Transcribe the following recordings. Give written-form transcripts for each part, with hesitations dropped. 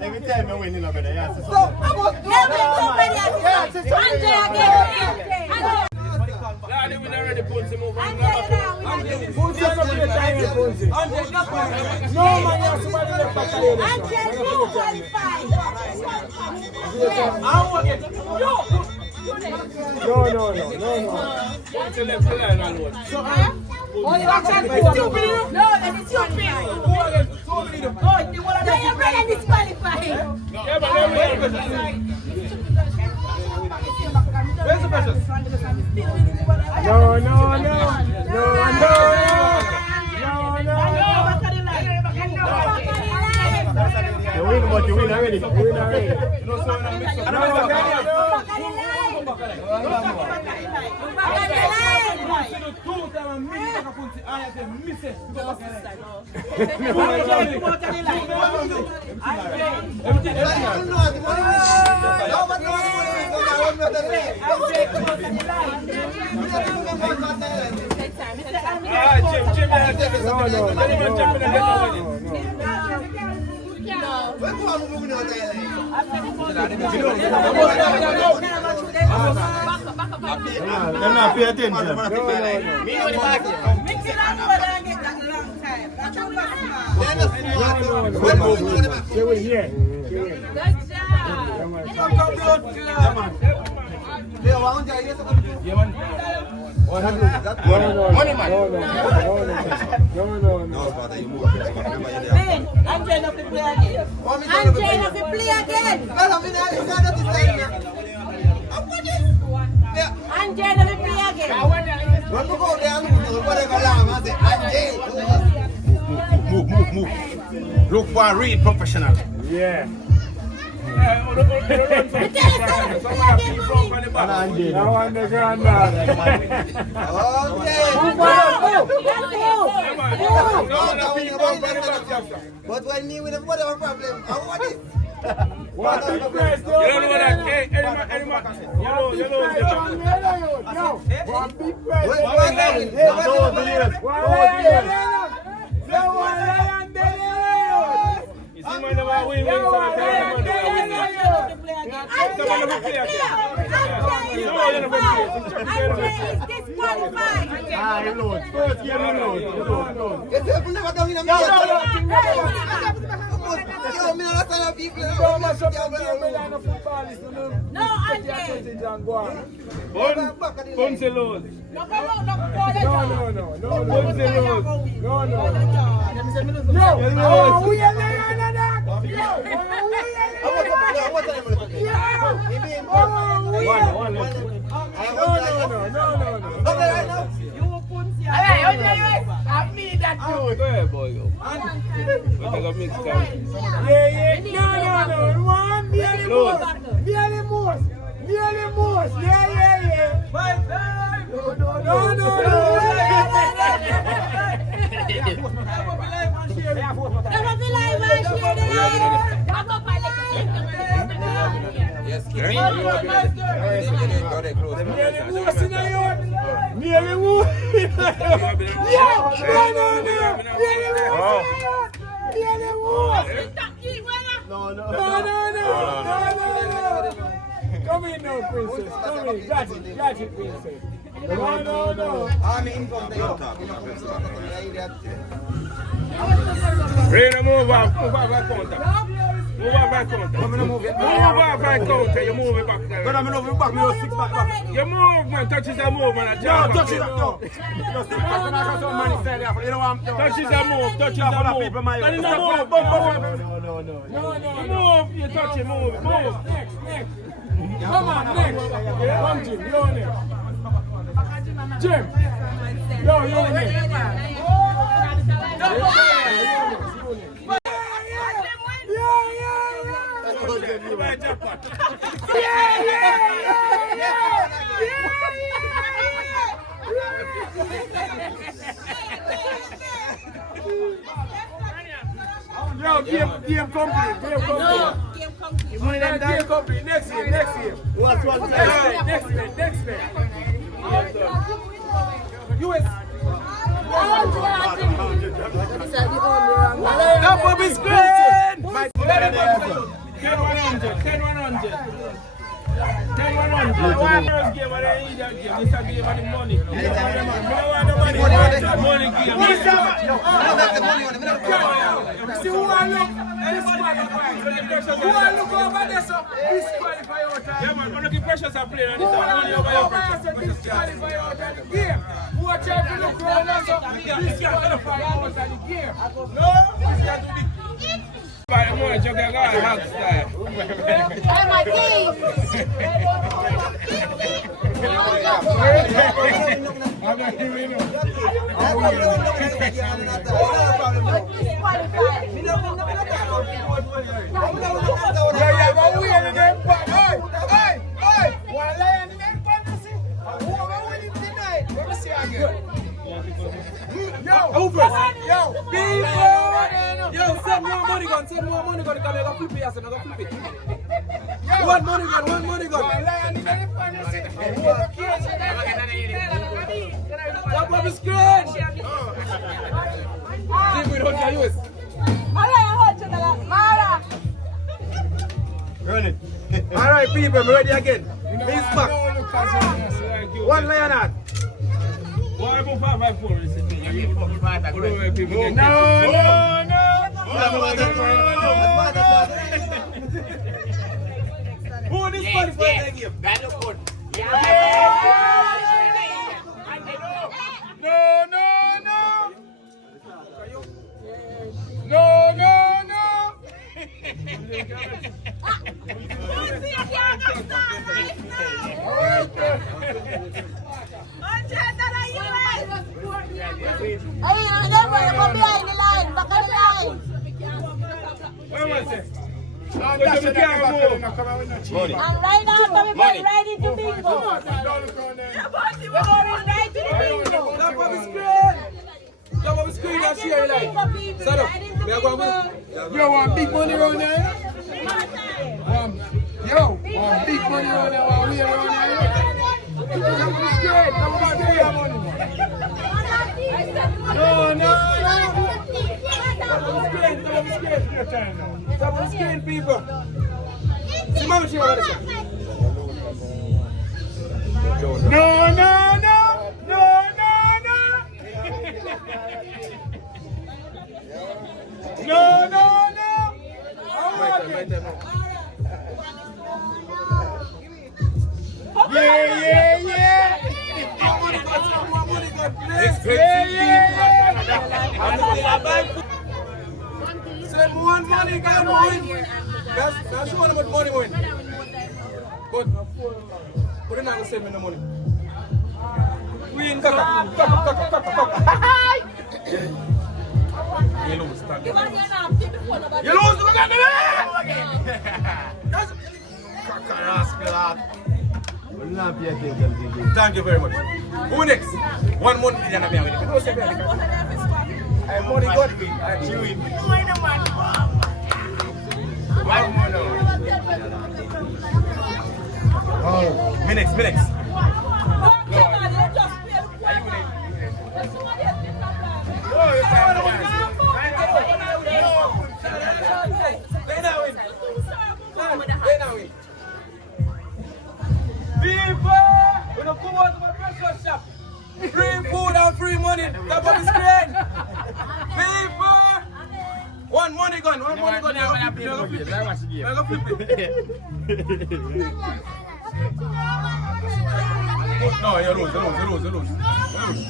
Every time I win, you know, brother. Yeah, so they will already put some over. No man, you're somebody left back there. No. What's the left line alone? Only one chance for stupid. No, that's stupid. Oh, you want to disqualify. Yeah, but then we have where's the pressure? No. you win, but you win already. They're not pay attention. Mix it up and get that long time. That's how She will hear. Good job. No. Ben, I'm trying to play again. Move. Look for a real professional. Yeah. Now I'm the granddaughter. But when me with whatever problem, I want it. You don't know that? Hey, Come in now, princess. Come in. Got it, princess. No. I'm in from the Ready, move off that counter. Move off that counter. You move it back there. But I'm going to back me 6 back. You move, man. Touches a move, man. No, touch it up, no. Just 6 back when I got some money said there. You know what I'm doing? Touches a move. That is a move. No. Move. You touch it, move. Next. Come on, next. Come, Jim. You're next. Jim. You're next. Yo, game complete. Game complete. Next year. What's Next year. US. his screen! 10-100. 10-100. One first game, I don't need that game. This is a game of the money. I don't want the money. Money game. See who I look? Who I look over there, so disqualify out of the game. Yeah, man, look at pressures are playing. This is money over your pressure. Disqualify out of the game. Who are trying to look around us, so disqualify out of the game. No, this got to be. By the money, you can go and hug style. I'm a thief. Yo, send more money gun, come here, go flip it, yes, go flip it. One money gun. Top of the screen. Give me $100. Run it. All right, people, I'm ready again. He's back. One Leonard. Why go 5-5-4? No. Who is this for the game? No. I'm right now coming back right into bingo. Right to the bingo. Top of the screen. Top of the screen, that's here, like. Set up. Yo, want big money around there? Yo, want big money around there? Want we around there? Top of the screen. Top of the screen, money. No. Top of the screen, people. See, mama, she want to say. No. Yeah. Send one money, guys. That's one about money win. But we're not gonna send me the money. We ain't cock. You lose, stand. You lose, look at me! Thank you very much. Who next? 1 month. I'm money got me. I'm chewing. Oh, minutes. People, we don't come out of a breakfast shop. Free food and free money. Top of the screen. People. One money gun. You're gonna flip it. No, you lose.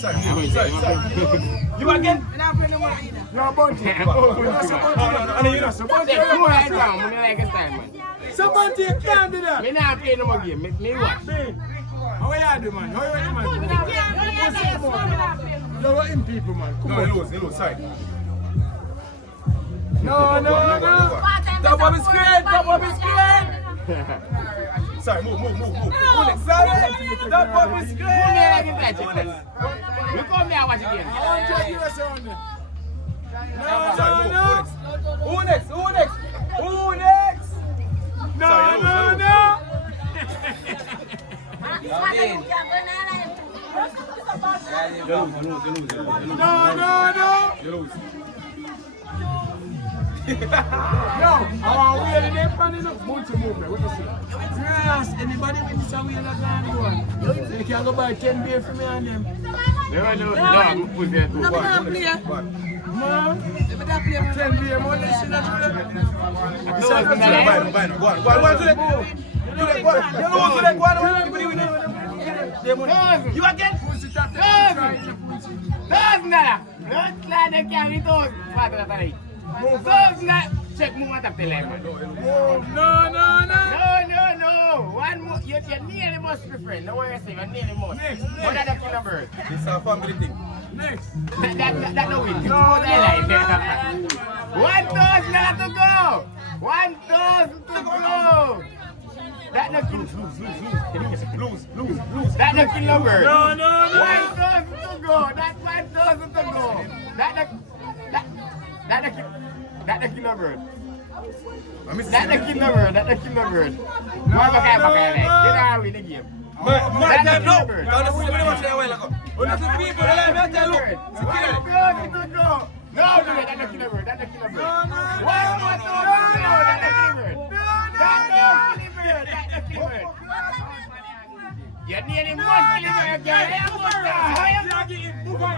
Sorry. You again? No, Bunty. No, you're not. So Bunty, you can't do that. Me not play no more game. Me watch. How you do, man? You're in people, man. Come on. You lose. Sorry. No. Top of the screen. Sorry, move. Sorry. Top of the screen. You come here and watch again. No. Who next? No. You lose. Yo, I want to wheel in there, pan enough. Bunch of movement. What you say? Yes, anybody with this wheel that line one? You can go buy 10 beer for me and them. No, I'm put there too. No, I can't play. Man, Let me not play. 10 beer, man. Listen to that. No, it's not that. Go on to that. You know what to that. You again? Those nada. Don't let them carry those. Those nada. Check more at the lemon. No. One more. You're nearly must be friend. No worry, you're nearly must. Next. What are the number? It's a family thing. Next. That no win. No. 1,000 not to go. 1,000 to go. That no kill. Lose. That no kill number. No. 1,000 to go. That's 1,000 to go. That no kill number. That no kill number. Why bakay? Get out with the game. My time no. Now the people watch that while ago. When the people they like me look. No, that no kill number. One more to that no kill number. You're nearly must kill him again. Move on.